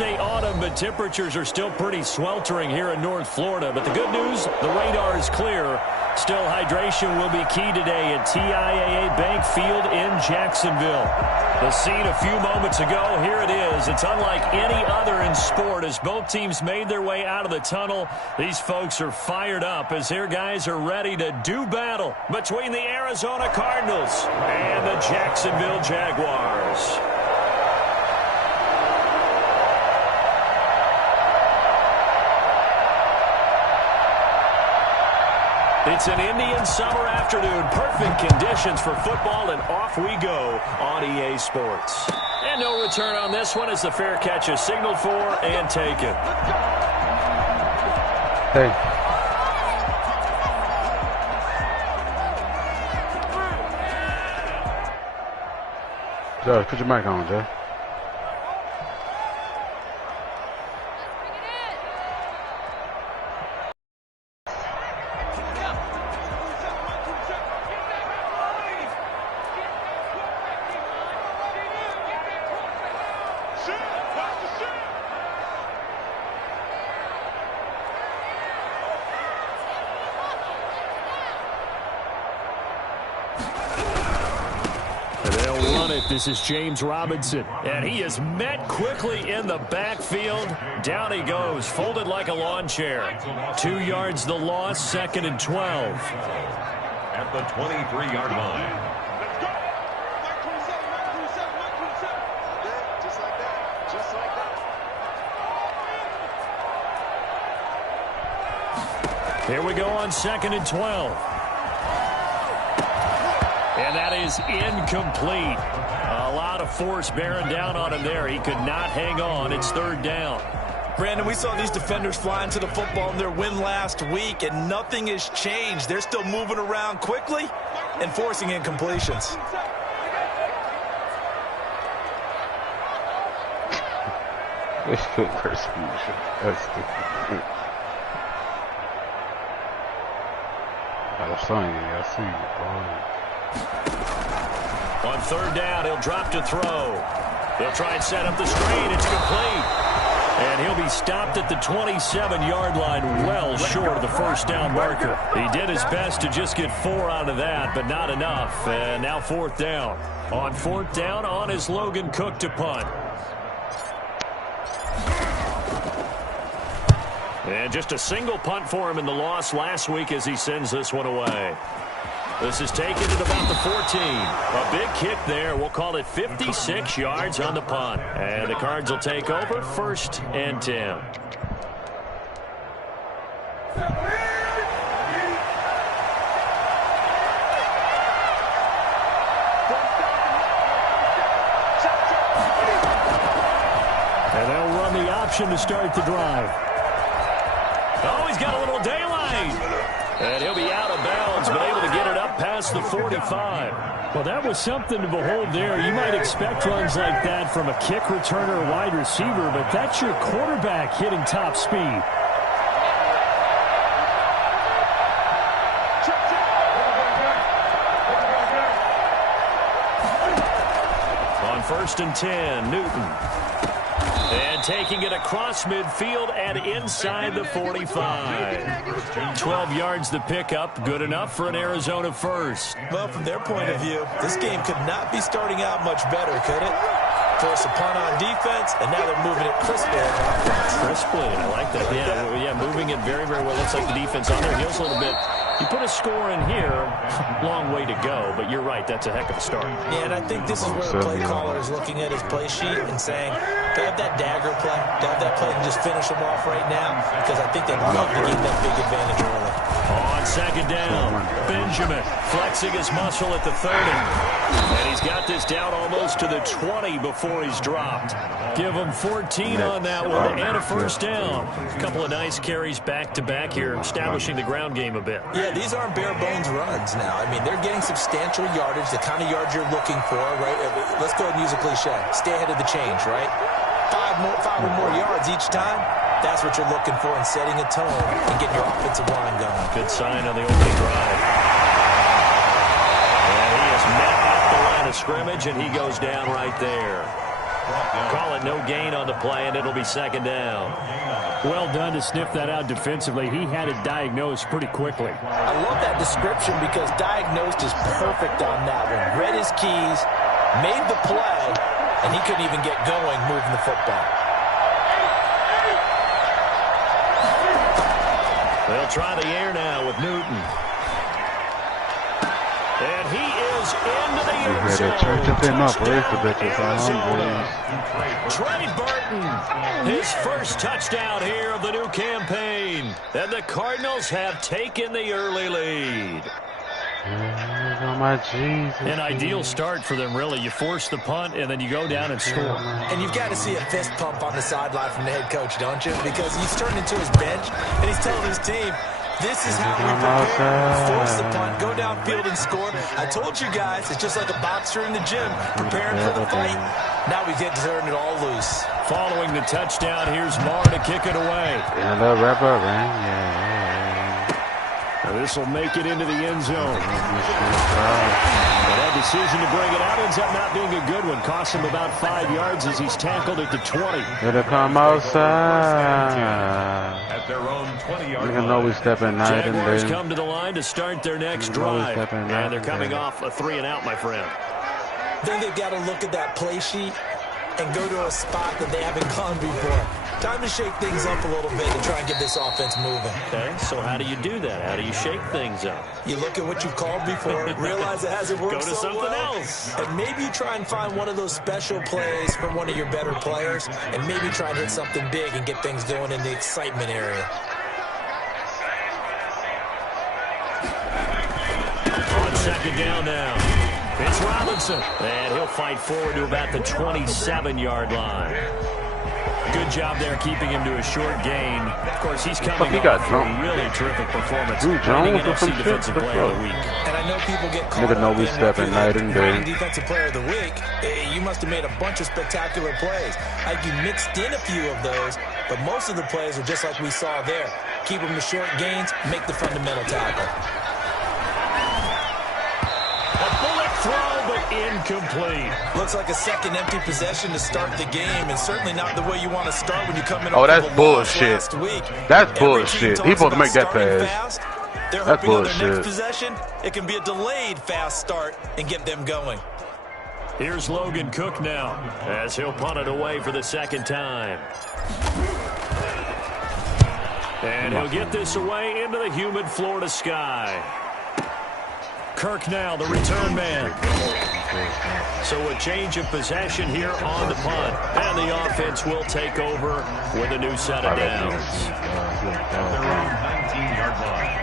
say autumn, but temperatures are still pretty sweltering here in North Florida. But the good news, the radar is clear. Still, hydration will be key today at TIAA Bank Field in Jacksonville. The scene a few moments ago, here it is. It's unlike any other in sport as both teams made their way out of the tunnel. These folks are fired up as their guys are ready to do battle between the Arizona Cardinals and the Jacksonville Jaguars. It's an Indian summer afternoon. Perfect conditions for football, and off we go on EA Sports. And no return on this one as the fair catch is signaled for and taken. Hey. Joe, put your mic on, Joe. This is James Robinson, and he is met quickly in the backfield. Down he goes, folded like a lawn chair. 2 yards the loss, 2nd and 12. At the 23-yard line. Here we go on 2nd and 12. And that is incomplete. A lot of force bearing down on him there. He could not hang on. It's 3rd down. Brandon, we saw these defenders flying to the football in their win last week, and nothing has changed. They're still moving around quickly and forcing incompletions. I see you. On 3rd down, he'll drop to throw. They'll try and set up the screen. It's complete. And he'll be stopped at the 27-yard line, well short of the 1st down marker. He did his best to just get 4 out of that, but not enough. And now 4th down. On 4th down, on is Logan Cook to punt. And just a single punt for him in the loss last week as he sends this one away. This is taken at about the 14. A big kick there. We'll call it 56 yards on the punt. And the Cards will take over 1st and 10. And they'll run the option to start the drive. Oh, he's got a little daylight. And he'll be out of bounds, but able to get it up past the 45. Well, that was something to behold there. You might expect runs like that from a kick returner or wide receiver, but that's your quarterback hitting top speed. On 1st and 10, Newton. And taking it across midfield and inside the 45. 12 yards the pickup. Good enough for an Arizona first. Well, from their point of view, this game could not be starting out much better, could it? Force a punt on defense, and now they're moving it crisply on offense. Crisply, I like that. Yeah, moving it very, very well. Looks like the defense on their heels a little bit. You put a score in here, long way to go, but you're right, that's a heck of a start. Yeah, and I think this is where the play caller is looking at his play sheet and saying, they have that dagger play, they have that play and just finish them off right now, because I think they'd love to get that big advantage early. On 2nd down, Benjamin flexing his muscle at the 30. And he's got this down almost to the 20 before he's dropped. Give him 14 on that one and a 1st down. A couple of nice carries back-to-back here, establishing the ground game a bit. Yeah, these aren't bare-bones runs now. I mean, they're getting substantial yardage, the kind of yards you're looking for, right? Let's go ahead and use a cliche. Stay ahead of the change, right? Five or more yards each time. That's what you're looking for in setting a tone and getting your offensive line going. Good sign on the opening drive. And he is met at the line of scrimmage, and he goes down right there. Call it no gain on the play, and it'll be second down. Well done to sniff that out defensively. He had it diagnosed pretty quickly. I love that description because diagnosed is perfect on that one. Read his keys, made the play, and he couldn't even get going moving the football. They'll try the air now with Newton. And he is into the end zone. Trey Burton, his first touchdown here of the new campaign. And the Cardinals have taken the early lead. Oh, my Jesus. An ideal start for them, really. You force the punt, and then you go down and score. And you've got to see a fist pump on the sideline from the head coach, don't you? Because he's turned into his bench, and he's telling his team, this is how we prepare. Force the punt, go downfield and score. I told you guys, it's just like a boxer in the gym preparing for the fight. Now we get to turn it all loose. Following the touchdown, here's Marr to kick it away. Yeah, that wrap up, man. Yeah. This will make it into the end zone. But that decision to bring it out ends up not being a good one. Cost him about 5 yards as he's tackled at the 20. It'll come outside. At their own 20-yard You know we stepping night and Jaguars day. come to the line to start their next drive. And they're coming off a 3-and-out, my friend. I think they've got to look at that play sheet and go to a spot that they haven't gone before. Time to shake things up a little bit and try and get this offense moving. Okay, so how do you do that? How do you shake things up? You look at what you've called before, realize it hasn't worked Go to so something well, else. and maybe you try and find one of those special plays from one of your better players, and maybe try and hit something big and get things going in the excitement area. On second down now. It's Robinson. And he'll fight forward to about the 27-yard line. Good job there keeping him to a short gain. Of course, he's coming off a really terrific performance. Drew Jones or some Defensive shit? Player of the Week. And I know people get caught Nigga know up we in stepping night and day. Defensive Player of the Week. You must have made a bunch of spectacular plays. Like you mixed in a few of those, but most of the plays are just like we saw there. Keep them to short gains, make the fundamental tackle. Throw, but incomplete. Looks like a second empty possession to start the game, and certainly not the way you want to start when you come in. Oh, that's bullshit. That's bullshit. He supposed to make that pass. They're That's hoping on their bullshit. next possession, it can be a delayed fast start and get them going. Here's Logan Cook now, as he'll punt it away for the second time. And he'll get this away into the humid Florida sky. Kirk now, the return man. So a change of possession here on the punt. And the offense will take over with a new set of downs. At their own 19-yard line.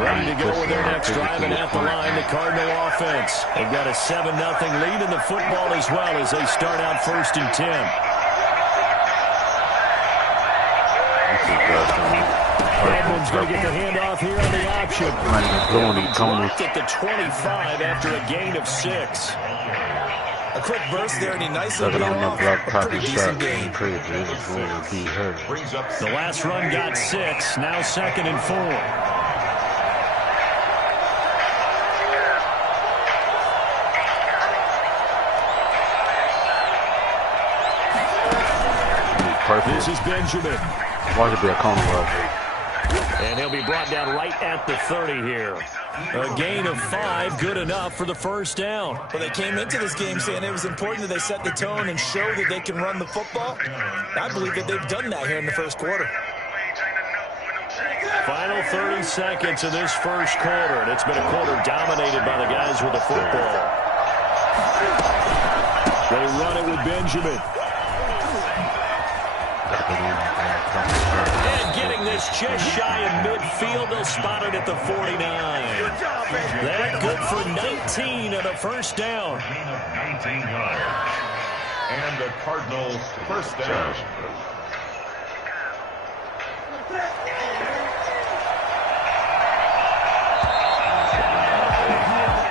Ready to go with their next drive, and at the line, the Cardinal offense. They've got a 7-0 lead in the football as well as they start out 1st and 10. Edmonds going to get the handoff here on the option. Dropped at the 25 after a gain of 6. A quick burst there, and he nicely got off a pretty decent gain. Brings up The last run got 6, now 2nd and 4. This is Benjamin. Watch it be a corner roll. And he'll be brought down right at the 30 here. A gain of 5, good enough for the first down. Well, they came into this game saying it was important that they set the tone and show that they can run the football. I believe that they've done that here in the first quarter. Final 30 seconds of this first quarter, and it's been a quarter dominated by the guys with the football. They run it with Benjamin. And getting this just shy of midfield, they'll spot it at the 49. That good for 19 and a first down. gain of 19 yards. And the Cardinals' first down.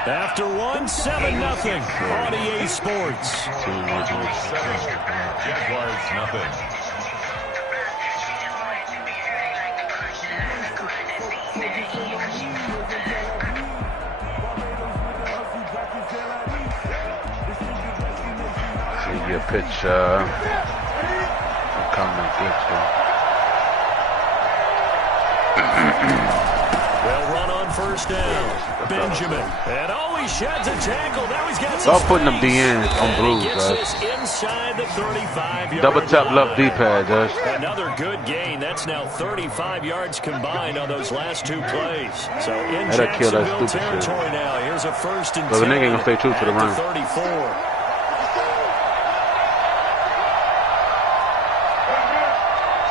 After one, 7-0 on EA Sports. Jaguars, nothing. get you a picture. Comment They'll run on first down. Benjamin. And he sheds a tackle. Now he's got some stop putting them DNs on blues, guys. Inside the 35-yard double tap left D-pad, Josh. Another good gain. That's now 35 yards combined on those last two plays. So in That'll kill that Jacksonville stupid territory shit. now. Here's a first and 10. So the nigga ain't gonna stay true to the run. 34.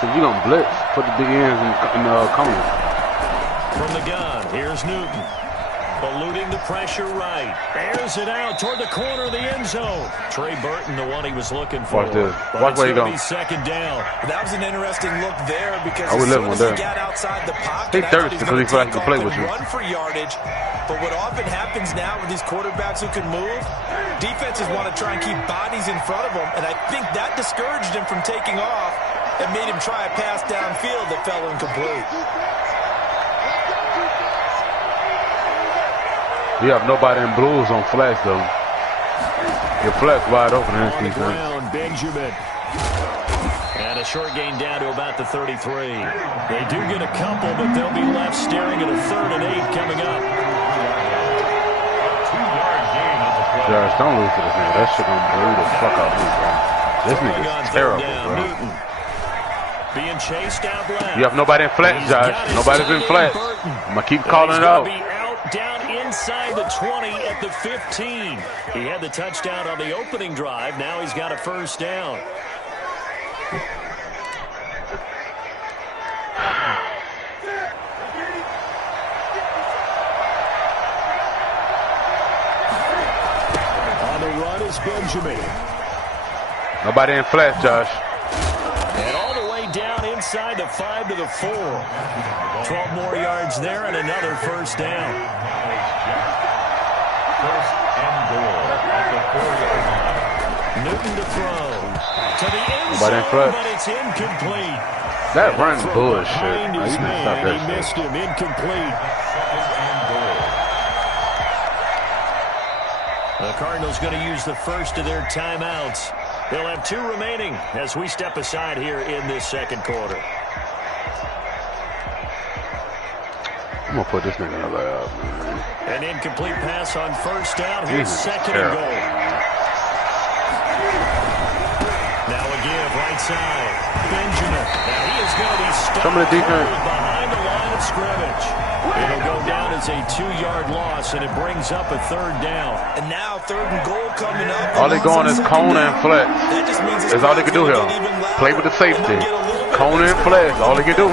So if you gonna blitz, put the DNs in corners. From the gun, here's Newton. Eluding the pressure right. Airs it out toward the corner of the end zone. Trey Burton, the one he was looking for. Watch this. But Watch it's where you going go. to be second down. That was an interesting look there because I would as live soon on as he that. got outside the pocket, He thirsty because he feel like he can play with you. Run for yardage. But what often happens now with these quarterbacks who can move, defenses want to try and keep bodies in front of them, and I think that discouraged him from taking off and made him try a pass downfield that fell incomplete. You have nobody in blues on flex though. Your flex wide open in this On the defense. ground, Benjamin. And a short gain down to about the 33. They do get a couple, but they'll be left staring at a 3rd and 8 coming up. 2-yard gain on the play. Josh, don't lose to this nigga. That shit gonna blow the fuck out of me, bro. This Throwing on nigga's 3rd terrible, down, bro. Newton. Being chased out left. You have nobody in flex, He's Josh. got his Nobody's in tight end, flex. Burton. I'm gonna keep And calling he's it out. gonna be out down inside the 20 at the 15. He had the touchdown on the opening drive. Now he's got a first down. On the run is Benjamin. Nobody in flex, Josh. And all the way down inside the 5 to the 4. 12 more yards there and another first down. First and goal at the 4-yard line. Newton to throw. To the end Nobody in zone, front. but it's incomplete. That run's Throw bullshit. behind Oh, his you can stop man. that He shit. missed him. Incomplete. Second and goal. The Cardinals going to use the first of their timeouts. They'll have 2 remaining as we step aside here in this second quarter. I'm gonna put this nigga in the lab, man. An incomplete pass on first down. Here's Jesus, second and terrible. goal. Now a give right side. Benjamin. Now he is going to be stuck Some of the defense. behind the line of scrimmage. It'll go down as a 2-yard loss, and it brings up a 3rd down. And now 3rd and goal coming up. All they going is cone and flex. That just means That's all they can do here. Play with the safety. Cone and flex. All they can do.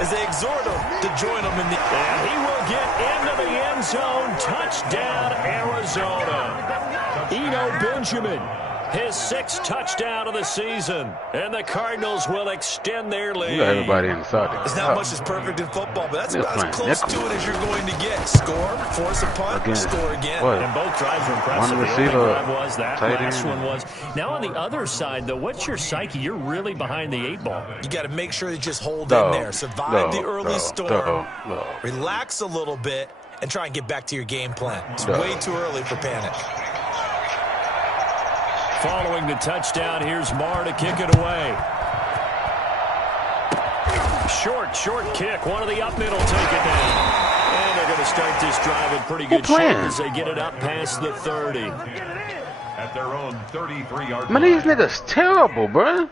As they exhort them to join them in the... And he will get into the end zone. Touchdown, Arizona. Eno Benjamin, his 6th touchdown of the season. And the Cardinals will extend their lead. You got everybody inside there. It's not much is perfect in football, but that's They're about as playing close nickel. to it as you're going to get. Score, force a punt, Again. score again. What? And both drives were impressive. One The receiver, opening drive was that. tight Last end. one was. Now on the other side, though, what's your psyche? You're really behind the 8 ball. You got to make sure you just hold No, in there. Survive the early storm. no. Relax a little bit and try and get back to your game plan. It's No. way too early for panic. Following the touchdown, here's Marr to kick it away. Short kick. One of the up middle take it down. And they're going to start this drive in pretty good shape as they get it up past the 30. At their own 33-yard Man, line. these niggas terrible, bro.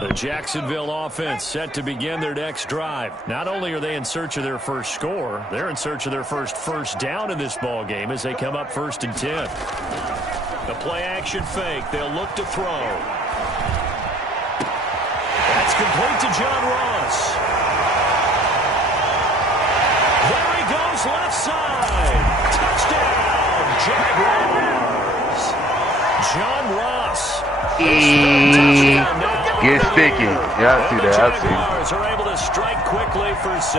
The Jacksonville offense set to begin their next drive. Not only are they in search of their first score, they're in search of their first down in this ball game as they come up 1st and 10. The play action fake. They'll look to throw. That's complete to John Ross. There he goes left side. Touchdown, Jaguars. John Ross. Get sticky. Yeah, I see that. I see. Jaguars are able to strike quickly for 6.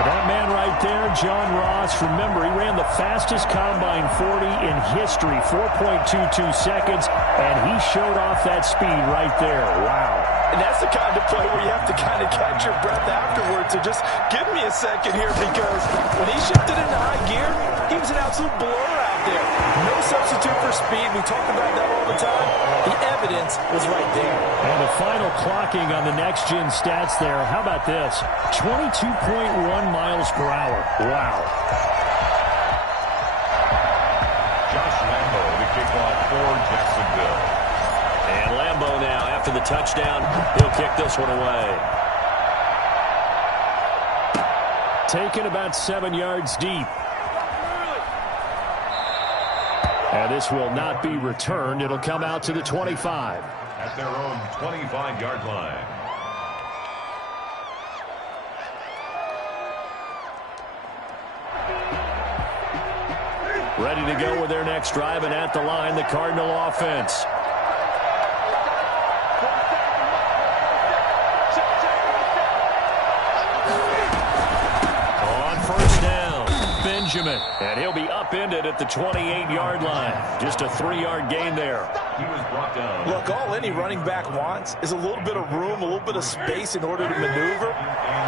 That man right there, John Ross, remember, he ran the fastest combine 40 in history, 4.22 seconds, and he showed off that speed right there. Wow. And that's the kind of play where you have to kind of catch your breath afterwards. So just give me a second here, because when he shifted into high gear, he was an absolute blur out there. No substitute for super speed. We talk about that all the time. The evidence was right there. And the final clocking on the next-gen stats there. How about this? 22.1 miles per hour. Wow. Josh Lambo, the kickoff for Jacksonville. And Lambo now, after the touchdown, he'll kick this one away. Taken about 7 yards deep. And this will not be returned. It'll come out to the 25. At their own 25-yard line. Ready to go with their next drive, and at the line, the Cardinal offense. Benjamin, and he'll be upended at the 28-yard line. Just a 3-yard gain there. He was brought down. Look, all any running back wants is a little bit of room, a little bit of space in order to maneuver.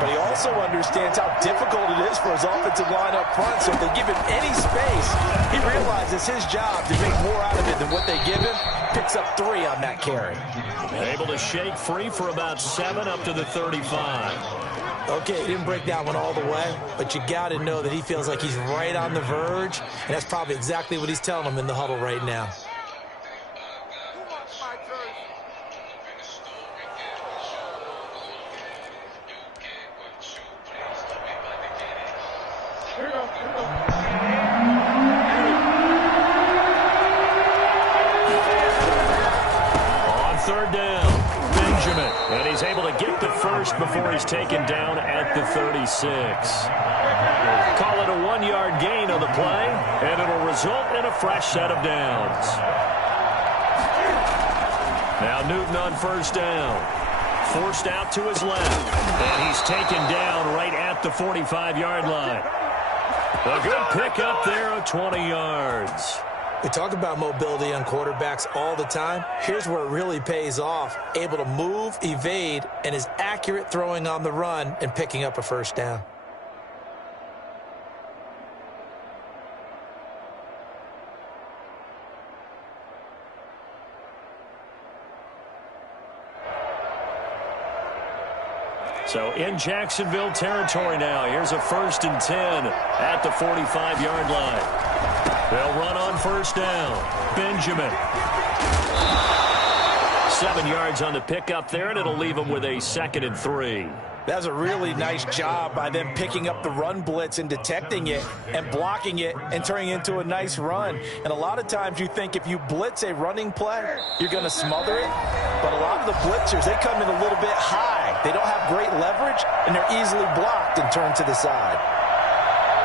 But he also understands how difficult it is for his offensive line up front. So if they give him any space, he realizes his job to make more out of it than what they give him. Picks up 3 on that carry. Able to shake free for about 7 up to the 35. Okay, he didn't break that one all the way, but you got to know that he feels like he's right on the verge, and that's probably exactly what he's telling them in the huddle right now. On third down, Benjamin, and he's able to get the first before he's taken down at the 36. Call it a 1-yard gain on the play, and it'll result in a fresh set of downs. Now Newton on first down. Forced out to his left, and he's taken down right at the 45-yard line. A good pickup there of 20 yards. We talk about mobility on quarterbacks all the time. Here's where it really pays off. Able to move, evade, and is accurate throwing on the run and picking up a first down. So in Jacksonville territory now. Here's a 1st and 10 at the 45-yard line. They'll run on first down. Benjamin. 7 yards on the pickup there, and it'll leave them with a 2nd and 3. That's a really nice job by them picking up the run blitz and detecting it and blocking it and turning it into a nice run. And a lot of times you think if you blitz a running play, you're going to smother it. But a lot of the blitzers, they come in a little bit high. They don't have great leverage, and they're easily blocked and turned to the side.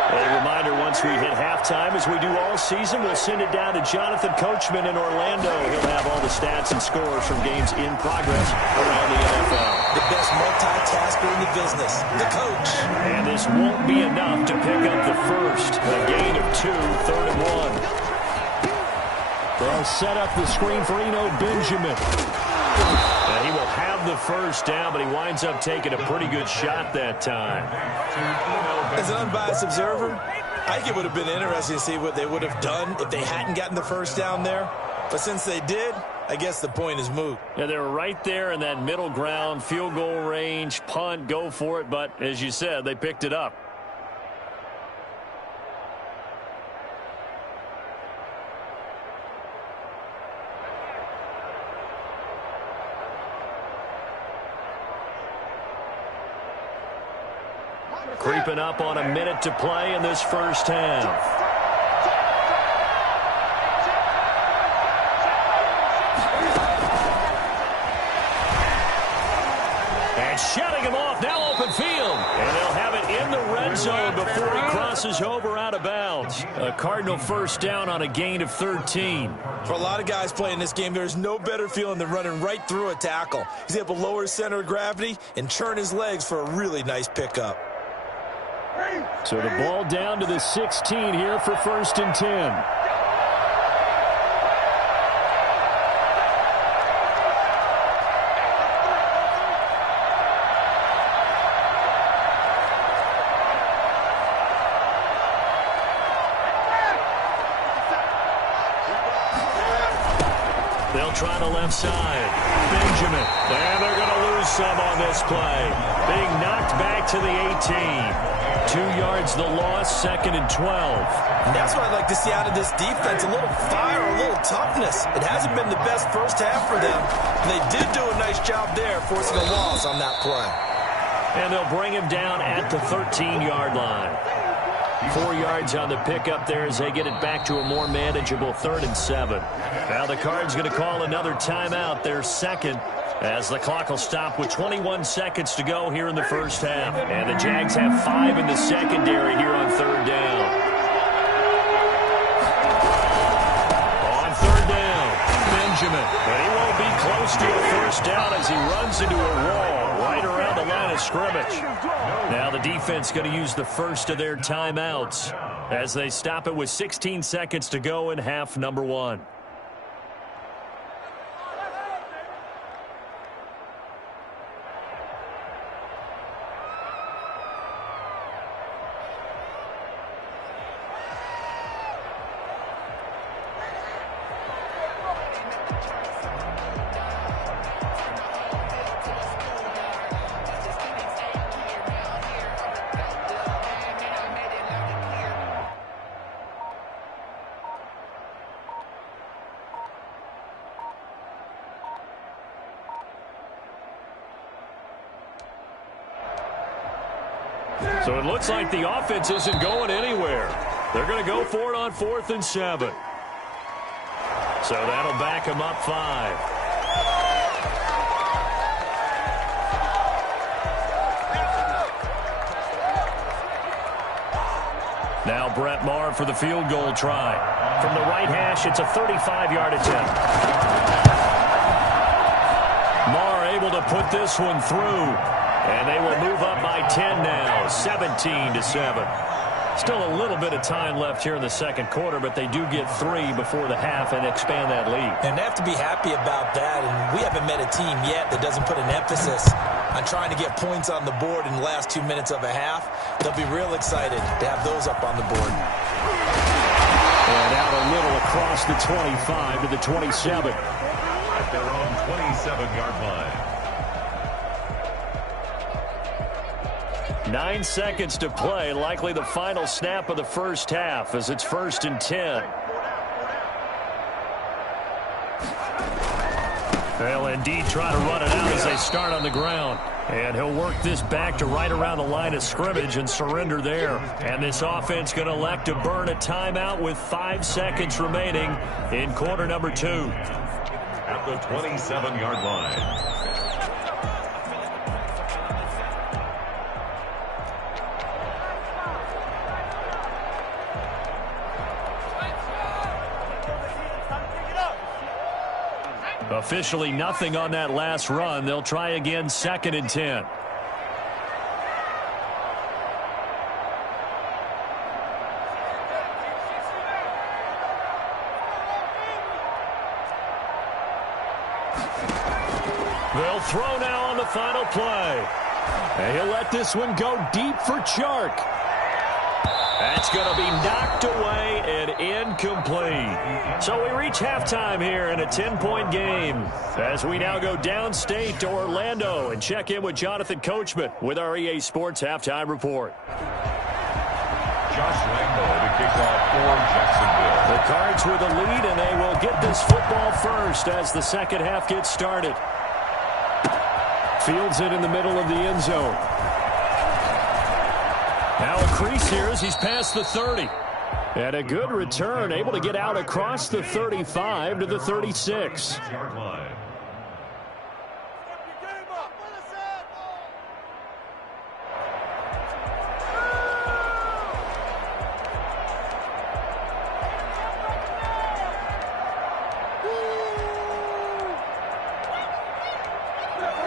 A reminder, once we hit halftime, as we do all season, we'll send it down to Jonathan Coachman in Orlando. He'll have all the stats and scores from games in progress around the NFL. The best multitasker in the business, the coach. And this won't be enough to pick up the first. A gain of 2, 3rd and 1. They'll set up the screen for Eno Benjamin. And he will have the first down, but he winds up taking a pretty good shot that time. As an unbiased observer, I think it would have been interesting to see what they would have done if they hadn't gotten the first down there. But since they did, I guess the point is moot. Yeah, they were right there in that middle ground, field goal range, punt, go for it. But as you said, they picked it up. Creeping up on a minute to play in this first half. And shutting him off, now open field. And they'll have it in the red zone before he crosses over out of bounds. A Cardinal first down on a gain of 13. For a lot of guys playing this game, there's no better feeling than running right through a tackle. He's able to lower his center of gravity and churn his legs for a really nice pickup. So the ball down to the 16 here for 1st and 10. They'll try the left side. Benjamin. And they're going to lose some on this play. Being knocked back to the 18. 2 yards the loss, 2nd and 12. And that's what I'd like to see out of this defense. A little fire, a little toughness. It hasn't been the best first half for them. And they did do a nice job there, forcing a loss on that play. And they'll bring him down at the 13-yard line. 4 yards on the pickup there as they get it back to a more manageable 3rd and 7. Now the Cards going to call another timeout, their second, as the clock will stop with 21 seconds to go here in the first half. And the Jags have 5 in the secondary here on 3rd down. On 3rd down, Benjamin. But he won't be close to a first down as he runs into a wall right around the line of scrimmage. Now the defense going to use the first of their timeouts as they stop it with 16 seconds to go in half number 1. So it looks like the offense isn't going anywhere. They're going to go for it on 4th and 7. So that'll back them up 5. Now Brett Maher for the field goal try. From the right hash, it's a 35-yard attempt. Maher able to put this one through. And they will move up by 10 now, 17-7. Still a little bit of time left here in the second quarter, but they do get 3 before the half and expand that lead. And they have to be happy about that. And we haven't met a team yet that doesn't put an emphasis on trying to get points on the board in the last 2 minutes of a half. They'll be real excited to have those up on the board. And out a little across the 25 to the 27. At their own 27-yard line. 9 seconds to play, likely the final snap of the first half as it's 1st and 10. They'll indeed try to run it out as they start on the ground. And he'll work this back to right around the line of scrimmage and surrender there. And this offense going to elect to burn a timeout with 5 seconds remaining in quarter number 2. At the 27-yard line. Officially nothing on that last run. They'll try again 2nd and 10. They'll throw now on the final play. And he'll let this one go deep for Chark. That's going to be knocked away and incomplete. So we reach halftime here in a 10-point game as we now go downstate to Orlando and check in with Jonathan Coachman with our EA Sports Halftime Report. Josh Lambo to kick off for Jacksonville. The Cards with the lead, and they will get this football first as the second half gets started. Fields it in the middle of the end zone. Now a crease here as he's past the 30. And a good return, able to get out across the 35 to the 36.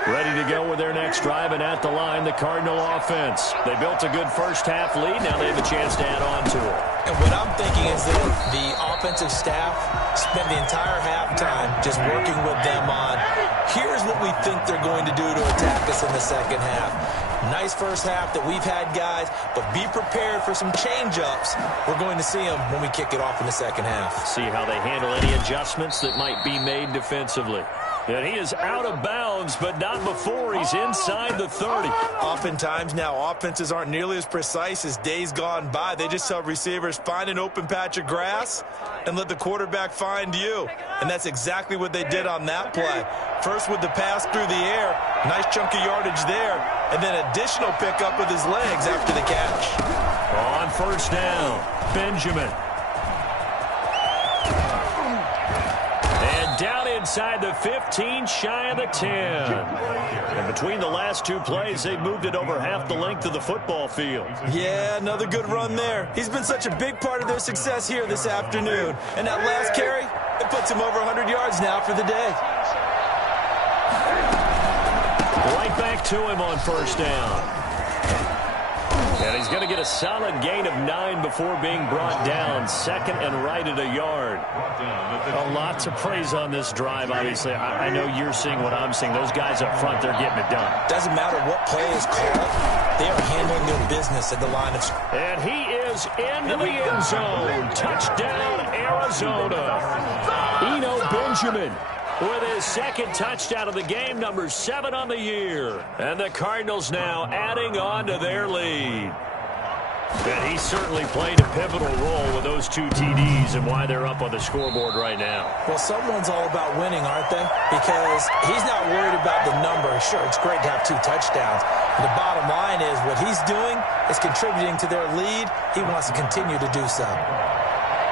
Ready to go with their next drive, and at the line, the Cardinal offense. They built a good first half lead. Now they have a chance to add on to it. And what I'm thinking is that the offensive staff spent the entire halftime just working with them on, here's what we think they're going to do to attack us in the second half. Nice first half that we've had, guys, but be prepared for some change-ups. We're going to see them when we kick it off in the second half. See how they handle any adjustments that might be made defensively. And he is out of bounds, but not before he's inside the 30. Oftentimes now, offenses aren't nearly as precise as days gone by. They just tell receivers, find an open patch of grass and let the quarterback find you. And that's exactly what they did on that play. First with the pass through the air, nice chunk of yardage there, and then additional pickup with his legs after the catch. On first down, Benjamin. And down inside the 15, shy of the 10. And between the last two plays, they've moved it over half the length of the football field. Yeah, another good run there. He's been such a big part of their success here this afternoon. And that last carry, it puts him over 100 yards now for the day. Right back to him on first down. And he's going to get a solid gain of 9 before being brought down. Second and right at a yard. A lot to praise on this drive, obviously. I know you're seeing what I'm seeing. Those guys up front, they're getting it done. Doesn't matter what play is called. They are handling their business at the line of scrimmage. And he is into the end zone. Touchdown, Arizona. Eno Benjamin with his second touchdown of the game, number 7 on the year. And the Cardinals now adding on to their lead. And he certainly played a pivotal role with those 2 TDs and why they're up on the scoreboard right now. Well, someone's all about winning, aren't they? Because he's not worried about the number. Sure, it's great to have 2 touchdowns. But the bottom line is what he's doing is contributing to their lead. He wants to continue to do so.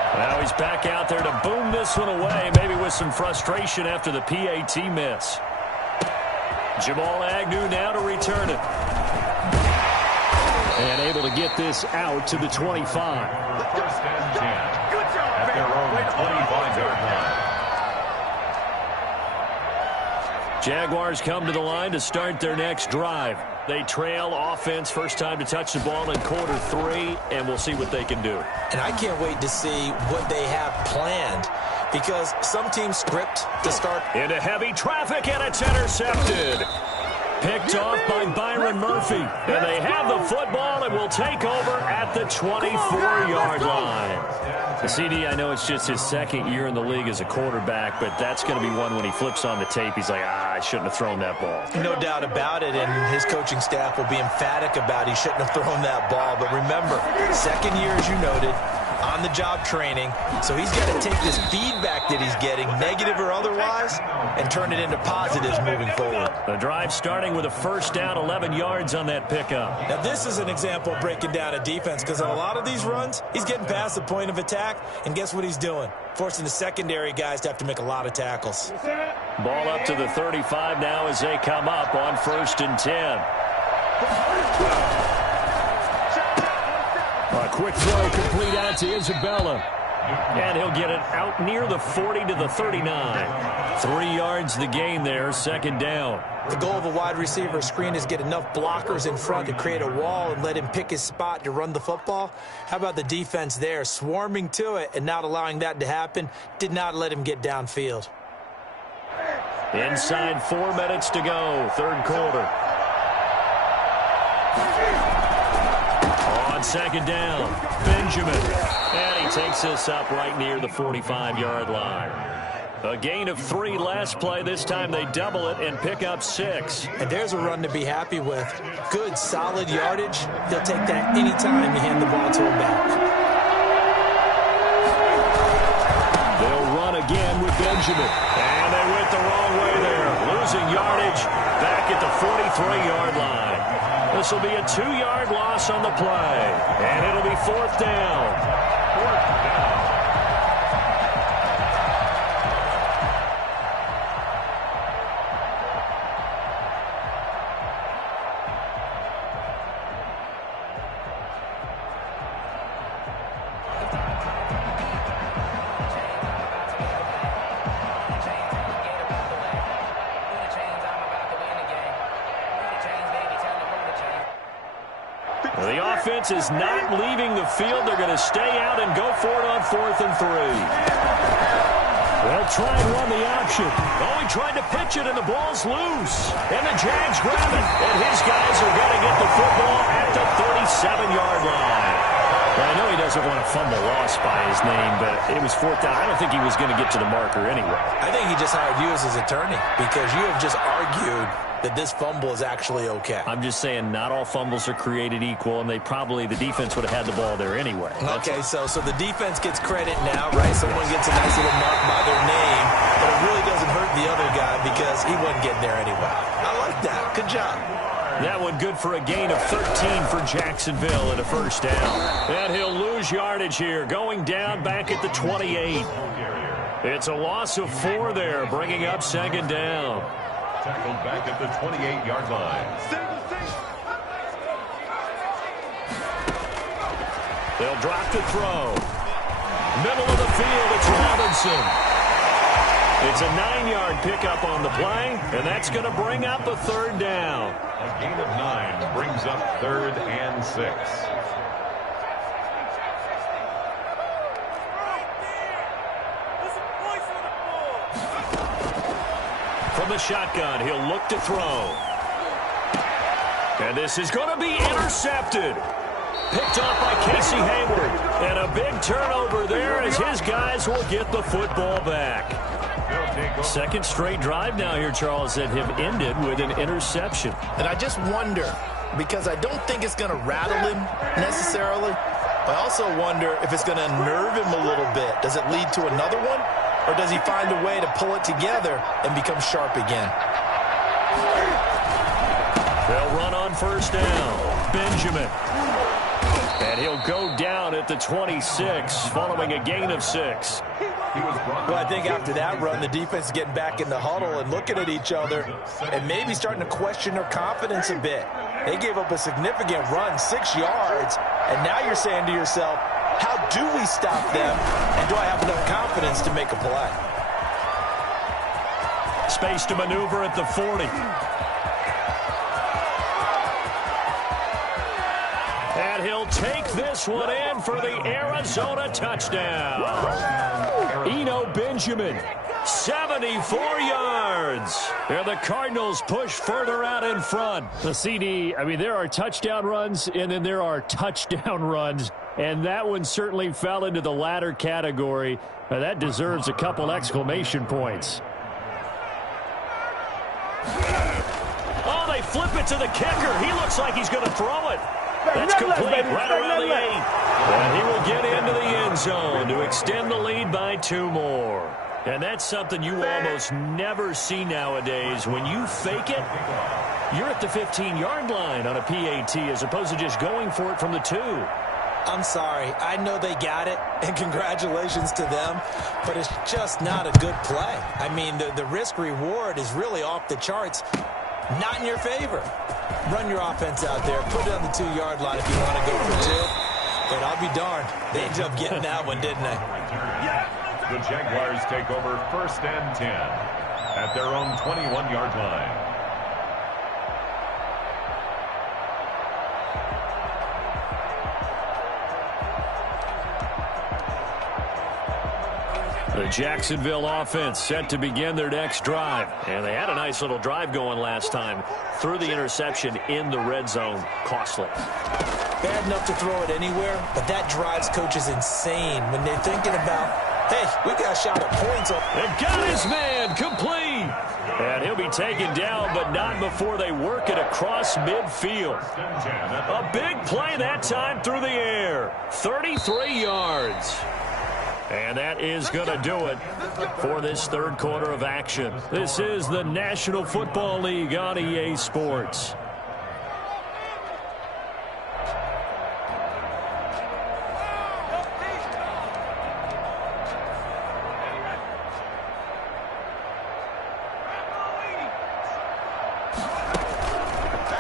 Now he's back out there to boom this one away, maybe with some frustration after the PAT miss. Jamal Agnew now to return it. And able to get this out to the 25. First and 10 at their own 25-yard line. Jaguars come to the line to start their next drive. They trail offense, first time to touch the ball in quarter 3, and we'll see what they can do. And I can't wait to see what they have planned, because some teams script to start. Into heavy traffic, and it's intercepted. Picked off by Byron Murphy. And they have the football and will take over at the 24-yard line. The CD, I know it's just his second year in the league as a quarterback, but that's going to be one when he flips on the tape. He's like, I shouldn't have thrown that ball. No doubt about it, and his coaching staff will be emphatic about he shouldn't have thrown that ball. But remember, second year, as you noted, on-the-job training, so he's got to take this feedback that he's getting, negative or otherwise, and turn it into positives moving forward. The drive starting with a first down, 11 yards on that pickup. Now, this is an example of breaking down a defense, because on a lot of these runs, he's getting past the point of attack, and guess what he's doing? Forcing the secondary guys to have to make a lot of tackles. Ball up to the 35 now as they come up on first and 10. A quick throw complete out to Isabella. And he'll get it out near the 40 to the 39. 3 yards the gain there, second down. The goal of a wide receiver screen is get enough blockers in front to create a wall and let him pick his spot to run the football. How about the defense there, swarming to it and not allowing that to happen? Did not let him get downfield. Inside 4 minutes to go, third quarter. On second down, Benjamin. And he takes this up right near the 45-yard line. A gain of 3 last play. This time they double it and pick up 6. And there's a run to be happy with. Good, solid yardage. They'll take that anytime you hand the ball to him back. They'll run again with Benjamin. And they went the wrong way there. Losing yardage back at the 43-yard line. This will be a 2-yard loss on the play. And it'll be fourth down. The offense is not leaving the field. They're going to stay out and go for it on 4th and 3. Well, They'll try and run the option. Oh, he tried to pitch it, and the ball's loose. And the Jags grab it. And his guys are going to get the football at the 37-yard line. Well, I know he doesn't want to fumble loss by his name, but it was fourth down. I don't think he was going to get to the marker anyway. I think he just hired you as his attorney because you have just argued that this fumble is actually okay. I'm just saying not all fumbles are created equal, and the defense would have had the ball there anyway. Okay, so the defense gets credit now, right? Someone gets a nice little mark by their name, but it really doesn't hurt the other guy because he wasn't getting there anyway. I like that. Good job. That one good for a gain of 13 for Jacksonville and a first down. And he'll lose yardage here, going down back at the 28. It's a loss of 4 there, bringing up second down. Tackled back at the 28-yard line. They'll drop to throw. Middle of the field, it's Robinson. It's a 9-yard pickup on the play, and that's going to bring up a third down. A gain of 9 brings up 3rd and 6. From the shotgun, he'll look to throw. And this is going to be intercepted. Picked off by Casey Hayward. And a big turnover there as his guys will get the football back. Second straight drive now here, Charles, that have ended with an interception. And I just wonder, because I don't think it's going to rattle him necessarily, but I also wonder if it's going to unnerve him a little bit. Does it lead to another one? Or does he find a way to pull it together and become sharp again? They'll run on first down. Benjamin. And he'll go down at the 26 following a gain of 6. Well, I think after that run, the defense is getting back in the huddle and looking at each other and maybe starting to question their confidence a bit. They gave up a significant run, 6 yards, and now you're saying to yourself, how do we stop them, and do I have enough confidence to make a play? Space to maneuver at the 40. And he'll take this one in for the Arizona touchdown. Eno Benjamin, 74 yards. And the Cardinals push further out in front. The CD, I mean, there are touchdown runs, and then there are touchdown runs. And that one certainly fell into the latter category. That deserves a couple exclamation points. Oh, they flip it to the kicker. He looks like he's going to throw it. That's complete right around the 8. And he will get into the end zone to extend the lead by 2 more. And that's something you almost never see nowadays. When you fake it, you're at the 15-yard line on a PAT as opposed to just going for it from the 2. I'm sorry. I know they got it, and congratulations to them, but it's just not a good play. I mean, the risk-reward is really off the charts, not in your favor. Run your offense out there. Put it on the 2-yard line if you want to go for 2. But I'll be darned. They ended up getting that one, didn't they? The Jaguars take over 1st and 10 at their own 21-yard line. The Jacksonville offense set to begin their next drive. And they had a nice little drive going last time. Threw the interception in the red zone. Costly. Bad enough to throw it anywhere, but that drives coaches insane when they're thinking about, hey, we got a shot at points. And got his man complete. And he'll be taken down, but not before they work it across midfield. A big play that time through the air. 33 yards. And that is going to do it for this third quarter of action. This is the National Football League on EA Sports.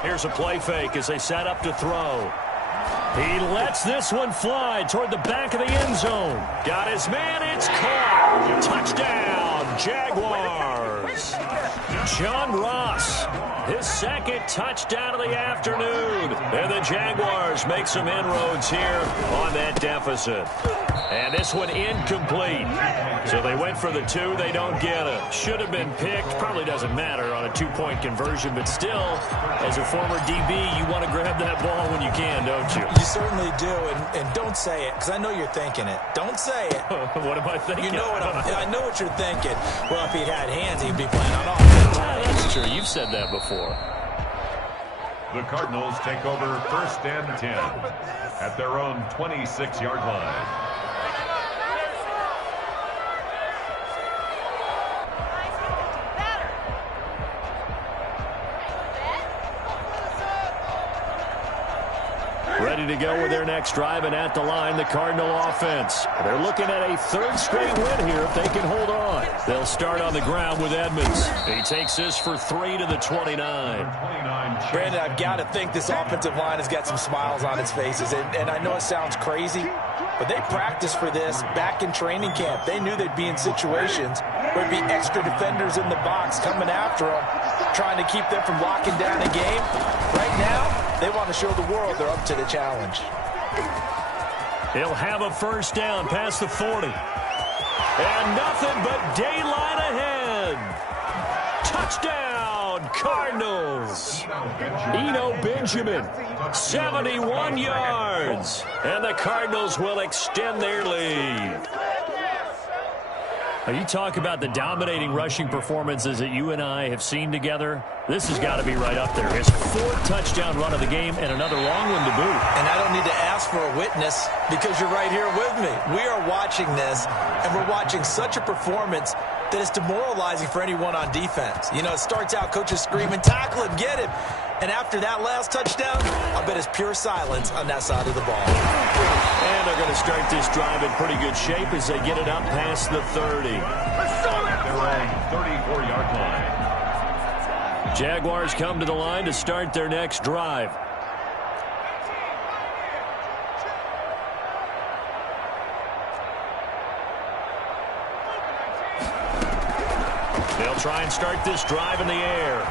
Here's a play fake as they set up to throw. He lets this one fly toward the back of the end zone. Got his man. It's caught. Touchdown, Jaguars. John Ross his second touchdown of the afternoon. And the Jaguars make some inroads here on that deficit. And this one incomplete. So they went for the 2. They don't get it. Should have been picked. Probably doesn't matter on a 2-point conversion. But still, as a former DB, you want to grab that ball when you can, don't you? You certainly do. And don't say it, because I know you're thinking it. Don't say it. What am I thinking? You know what I know what you're thinking. Well, if he'd had hands, he'd be playing on offense. That's true. You've said that before. The Cardinals take over 1st and 10 at their own 26-yard line. Ready to go with their next drive, and at the line, the Cardinal offense. They're looking at a 3rd straight win here if they can hold on. They'll start on the ground with Edmonds. He takes this for 3 to the 29. Brandon, I've got to think this offensive line has got some smiles on its faces. And I know it sounds crazy, but they practiced for this back in training camp. They knew they'd be in situations where there'd be extra defenders in the box coming after them, trying to keep them from locking down a game. Right now, they want to show the world they're up to the challenge. He'll have a 1st down past the 40. And nothing but daylight ahead. Touchdown, Cardinals. Eno Benjamin, 71 yards. And the Cardinals will extend their lead. You talk about the dominating rushing performances that you and I have seen together. This has got to be right up there. His 4th touchdown run of the game and another long one to boot. And I don't need to ask for a witness because you're right here with me. We are watching this, and we're watching such a performance that it's demoralizing for anyone on defense. You know, it starts out coaches screaming, tackle him, get him. And after that last touchdown, I bet it's pure silence on that side of the ball. And they're going to start this drive in pretty good shape as they get it up past the 30. At their own 34-yard line. Jaguars come to the line to start their next drive. They'll try and start this drive in the air.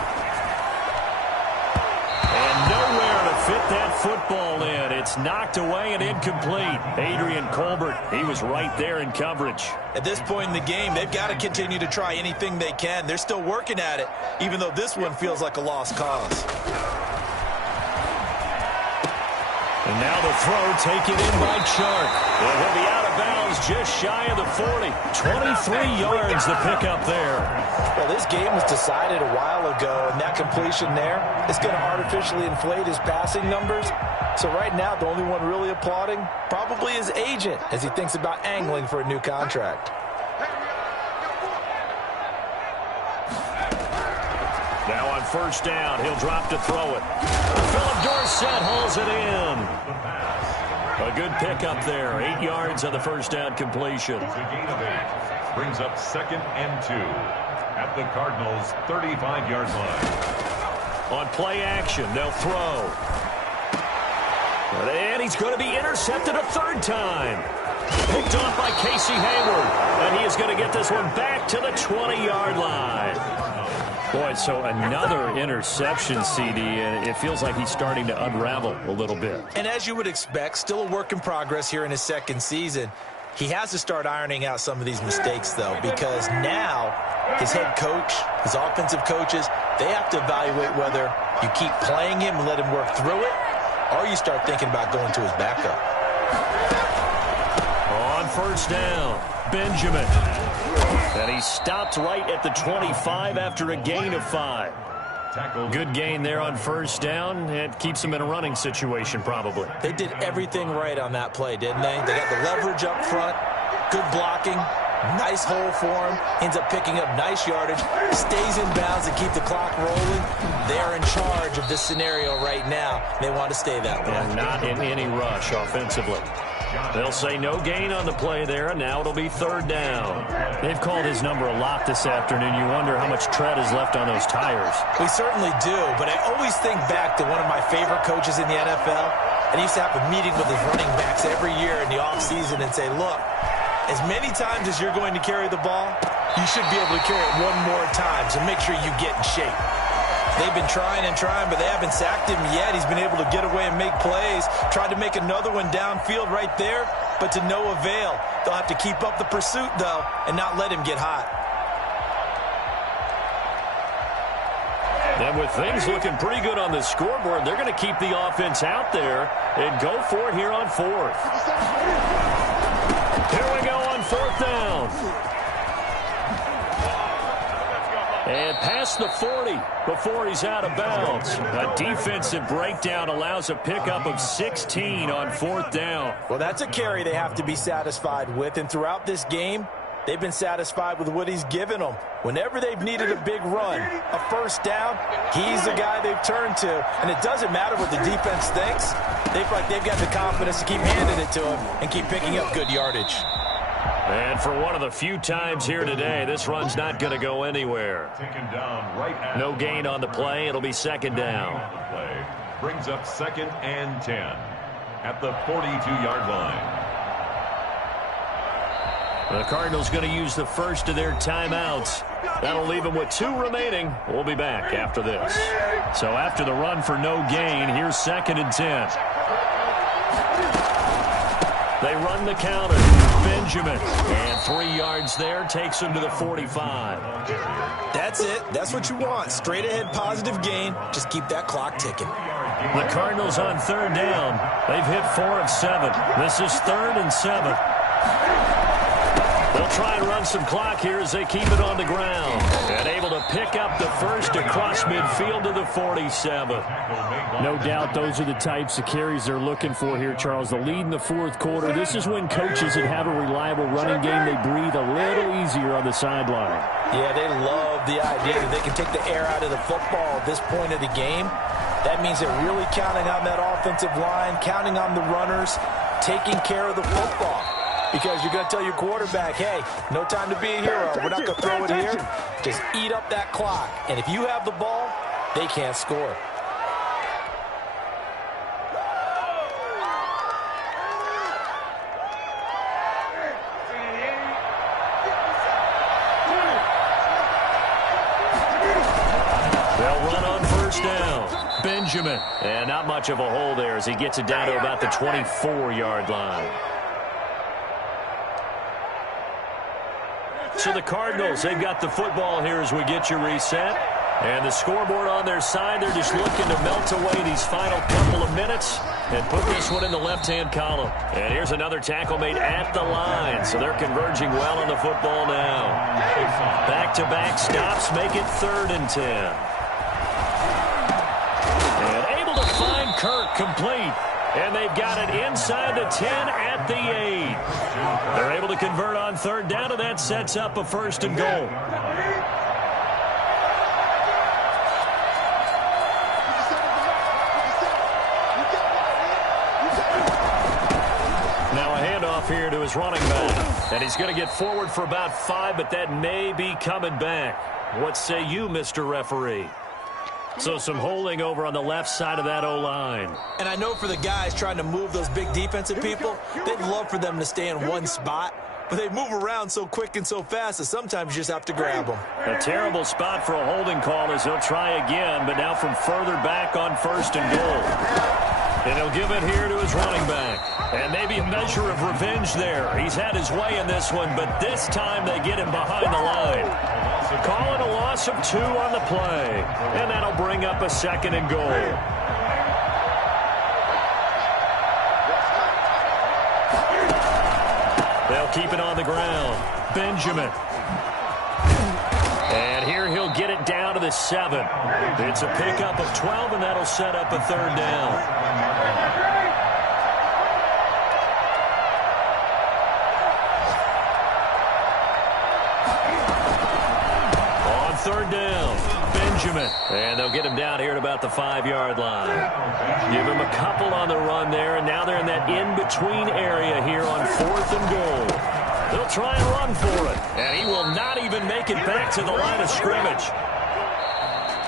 And nowhere to fit that football in. It's knocked away and incomplete. Adrian Colbert, he was right there in coverage. At this point in the game, they've got to continue to try anything they can. They're still working at it, even though this one feels like a lost cause. And now the throw taken in by Chark. And he'll be out of bounds just shy of the 40. 23 yards the pickup there. Well, this game was decided a while ago, and that completion there is going to artificially inflate his passing numbers. So right now, the only one really applauding probably his agent as he thinks about angling for a new contract. Now on 1st down, he'll drop to throw it. Philip Dorsett hauls it in. A good pickup there. 8 yards on the 1st down completion. The gain of 8 brings up 2nd and 2 at the Cardinals' 35-yard line. On play action, they'll throw. And he's going to be intercepted a 3rd time. Picked off by Casey Hayward. And he is going to get this one back to the 20-yard line. Boy, so another interception, CD, and it feels like he's starting to unravel a little bit. And as you would expect, still a work in progress here in his 2nd season. He has to start ironing out some of these mistakes, though, because now his head coach, his offensive coaches, they have to evaluate whether you keep playing him and let him work through it, or you start thinking about going to his backup. On 1st down, Benjamin. And he stopped right at the 25 after a gain of 5. Good gain there on 1st down. It keeps him in a running situation, probably. They did everything right on that play, didn't they? They got the leverage up front, good blocking, nice hole for him, ends up picking up nice yardage, stays in bounds to keep the clock rolling. They are in charge of this scenario right now. They want to stay that way. And not in any rush offensively. They'll say no gain on the play there, and now it'll be 3rd down. They've called his number a lot this afternoon. You wonder how much tread is left on those tires. We certainly do, but I always think back to one of my favorite coaches in the NFL, and he used to have a meeting with his running backs every year in the offseason and say, look, as many times as you're going to carry the ball, you should be able to carry it one more time, so make sure you get in shape. They've been trying and trying, but they haven't sacked him yet. He's been able to get away and make plays. Tried to make another one downfield right there, but to no avail. They'll have to keep up the pursuit, though, and not let him get hot. And with things looking pretty good on the scoreboard, they're going to keep the offense out there and go for it here on fourth. Here we go on fourth down. And past the 40 before he's out of bounds. A defensive breakdown allows a pickup of 16 on fourth down. Well, that's a carry they have to be satisfied with. And throughout this game, they've been satisfied with what he's given them. Whenever they've needed a big run, a first down, he's the guy they've turned to. And it doesn't matter what the defense thinks. They feel like they've got the confidence to keep handing it to him and keep picking up good yardage. And for one of the few times here today, this run's not going to go anywhere. No gain on the play. It'll be second down. Brings up 2nd and 10 at the 42-yard line. The Cardinals going to use the first of their timeouts. That'll leave them with 2 remaining. We'll be back after this. So after the run for no gain, here's 2nd and 10. They run the counter. Benjamin. And 3 yards there takes him to the 45. That's it. That's what you want. Straight ahead positive gain. Just keep that clock ticking. The Cardinals on third down. They've hit 4 of 7. This is 3rd and 7. They'll try and run some clock here as they keep it on the ground. And able to pick up the first across midfield to the 47. No doubt those are the types of carries they're looking for here, Charles. The lead in the fourth quarter. This is when coaches that have a reliable running game, they breathe a little easier on the sideline. Yeah, they love the idea that they can take the air out of the football at this point of the game. That means they're really counting on that offensive line, counting on the runners, taking care of the football. Because you're going to tell your quarterback, hey, no time to be a hero. We're not going to throw it here. Just eat up that clock. And if you have the ball, they can't score. They'll run on first down. Benjamin. And not much of a hole there as he gets it down to about the 24-yard line. So the Cardinals, they've got the football here as we get you reset. And the scoreboard on their side, they're just looking to melt away these final couple of minutes and put this one in the left-hand column. And here's another tackle made at the line. So they're converging well on the football now. Back-to-back stops make it 3rd and 10. And able to find Kirk complete. And they've got it inside the 10 at the 8. They're able to convert on third down, and that sets up a 1st and goal. Now a handoff here to his running back. And he's going to get forward for about 5, but that may be coming back. What say you, Mr. Referee? So some holding over on the left side of that O-line. And I know for the guys trying to move those big defensive people, they'd love for them to stay in one spot. But they move around so quick and so fast that sometimes you just have to grab them. A terrible spot for a holding call as he'll try again, but now from further back on 1st and goal. And he'll give it here to his running back. And maybe a measure of revenge there. He's had his way in this one, but this time they get him behind the line. Calling a loss of 2 on the play. And that'll bring up a 2nd and goal. They'll keep it on the ground. Benjamin. And here he'll get it down to the 7. It's a pickup of 12, and that'll set up a 3rd down. Third down, Benjamin. And they'll get him down here at about the 5-yard line. Give him a couple on the run there, and now they're in that in-between area here on 4th and goal. They'll try and run for it, and he will not even make it back to the line of scrimmage.